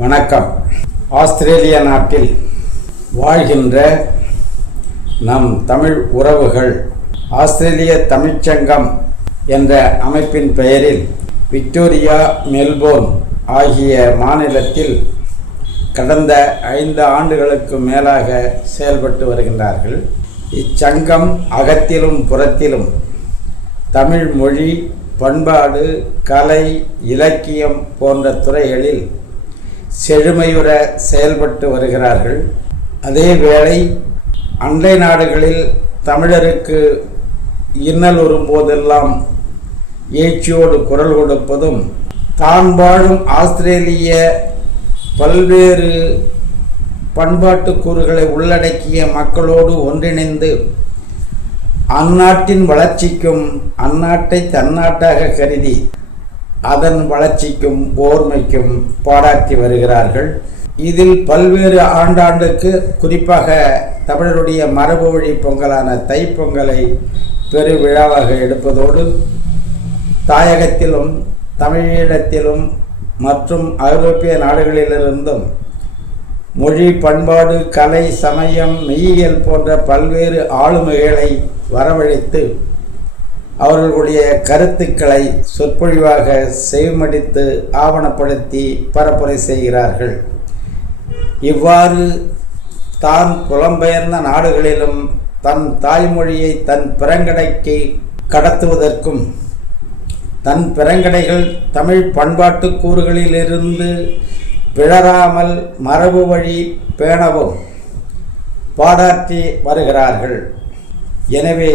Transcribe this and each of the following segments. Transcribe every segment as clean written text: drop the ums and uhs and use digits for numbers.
வணக்கம். ஆஸ்திரேலிய நாட்டில் வாழ்கின்ற நம் தமிழ் உறவுகள் ஆஸ்திரேலிய தமிழ்ச்சங்கம் என்ற அமைப்பின் பெயரில் விக்டோரியா, மெல்போர்ன் ஆகிய மாநிலத்தில் கடந்த 5 ஆண்டுகளுக்கு மேலாக செயல்பட்டு வருகின்றார்கள். இச்சங்கம் அகத்திலும் புறத்திலும் தமிழ் மொழி, பண்பாடு, கலை, இலக்கியம் போன்ற துறைகளில் செழுமையுற செயல்பட்டு வருகிறார்கள். அதேவேளை அண்டை நாடுகளில் தமிழருக்கு இன்னல் வரும்போதெல்லாம் எழுச்சியோடு குரல் கொடுப்பதும், தான் வாழும் ஆஸ்திரேலிய பல்வேறு பண்பாட்டு கூறுகளை உள்ளடக்கிய மக்களோடு ஒன்றிணைந்து அந்நாட்டின் வளர்ச்சிக்கும் அந்நாட்டை தன்னாட்டாக கருதி அதன் வளர்ச்சிக்கும் ஓர்மைக்கும் பாராட்டி வருகிறார்கள். இதில் பல்வேறு ஆண்டாண்டுக்கு குறிப்பாக தமிழருடைய மரபு வழி பொங்கலான தைப்பொங்கலை பெரு விழாவாக எடுப்பதோடு தாயகத்திலும் தமிழீழத்திலும் மற்றும் ஐரோப்பிய நாடுகளிலிருந்தும் மொழி, பண்பாடு, கலை, சமயம், மெய்யியல் போன்ற பல்வேறு ஆளுமைகளை வரவழைத்து அவர்களுடைய கருத்துக்களை சொற்பொழிவாக செவிமடித்து ஆவணப்படுத்தி பரப்புரை செய்கிறார்கள். இவ்வாறு தான் புலம்பெயர்ந்த நாடுகளிலும் தன் தாய்மொழியை தன் பிறங்கடைக்கு கடத்துவதற்கும், தன் பிறங்கடைகள் தமிழ் பண்பாட்டு கூறுகளிலிருந்து பிழறாமல் மரபு வழி பேணவும் பாடாற்றி வருகிறார்கள். எனவே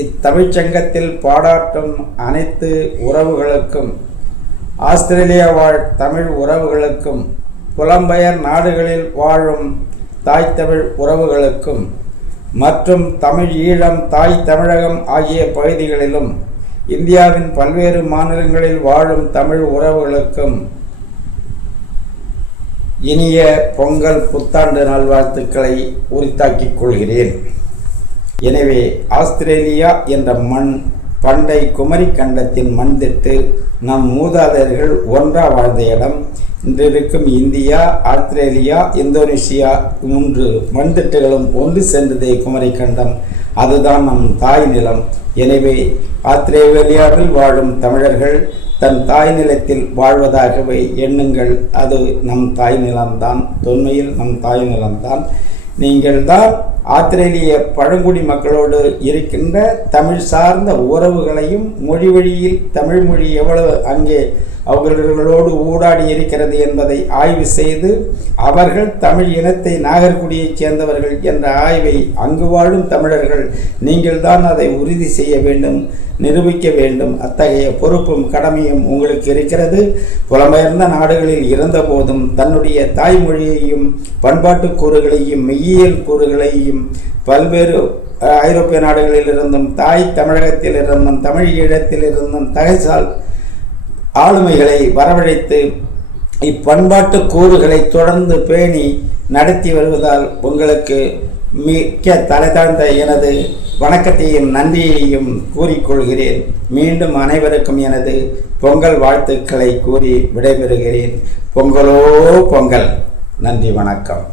இத்தமிழ்ச்சங்கத்தில் பாடாட்டும் அனைத்து உறவுகளுக்கும், ஆஸ்திரேலியா வாழ் தமிழ் உறவுகளுக்கும், புலம்பெயர் நாடுகளில் வாழும் தாய் தமிழ் உறவுகளுக்கும் மற்றும் தமிழ் ஈழம், தாய் தமிழகம் ஆகிய பகுதிகளிலும் இந்தியாவின் பல்வேறு மாநிலங்களில் வாழும் தமிழ் உறவுகளுக்கும் இனிய பொங்கல் புத்தாண்டு நல்வாழ்த்துக்களை உரித்தாக்கிக் கொள்கிறேன். எனவே ஆஸ்திரேலியா என்ற மண் பண்டை குமரி கண்டத்தின் மண்திட்டு நம் மூதாதையர்கள் ஒன்றா வாழ்ந்த இடம். இன்றிருக்கும் இந்தியா, ஆஸ்திரேலியா, இந்தோனேசியா 3 மண்திட்டுகளும் ஒன்று சேர்ந்ததே குமரி கண்டம். அதுதான் நம் தாய் நிலம். எனவே ஆஸ்திரேலியாவில் வாழும் தமிழர்கள் தன் தாய் நிலத்தில் வாழ்வதாகவே எண்ணுங்கள். அது நம் தாய் நிலம்தான். தொன்மையில் நம் தாய் நிலம்தான். நீங்கள் தான் ஆஸ்திரேலிய பழங்குடி மக்களோடு இருக்கின்ற தமிழ் சார்ந்த உறவுகளையும், மொழி வழியில் தமிழ் மொழி எவ்வளவு அங்கே அவர்களோடு ஊடாடி இருக்கிறது என்பதை ஆய்வு செய்து, அவர்கள் தமிழ் இனத்தை நாகர்குடியைச் சேர்ந்தவர்கள் என்ற ஆய்வை அங்கு வாழும் தமிழர்கள் நீங்கள் தான் அதை உறுதி செய்ய வேண்டும், நிரூபிக்க வேண்டும். அத்தகைய பொறுப்பும் கடமையும் உங்களுக்கு இருக்கிறது. புலம்பெயர்ந்த நாடுகளில் இருந்தபோதும் தன்னுடைய தாய்மொழியையும் பண்பாட்டு கூறுகளையும் மெய்யியல் கூறுகளையும் பல்வேறு ஐரோப்பிய நாடுகளில் இருந்தும் தாய் தமிழகத்தில் இருந்தும் தமிழ் ஈழத்தில் இருந்தும் தகைசால் ஆளுமைகளை வரவழைத்து இப்பண்பாட்டு கூறுகளை தொடர்ந்து பேணி நடத்தி வருவதால் உங்களுக்கு மிக்க தலை தாழ்ந்த எனது வணக்கத்தையும் நன்றியையும் கூறிக்கொள்கிறேன். மீண்டும் அனைவருக்கும் எனது பொங்கல் வாழ்த்துக்களை கூறி விடைபெறுகிறேன். பொங்கலோ பொங்கல். நன்றி, வணக்கம்.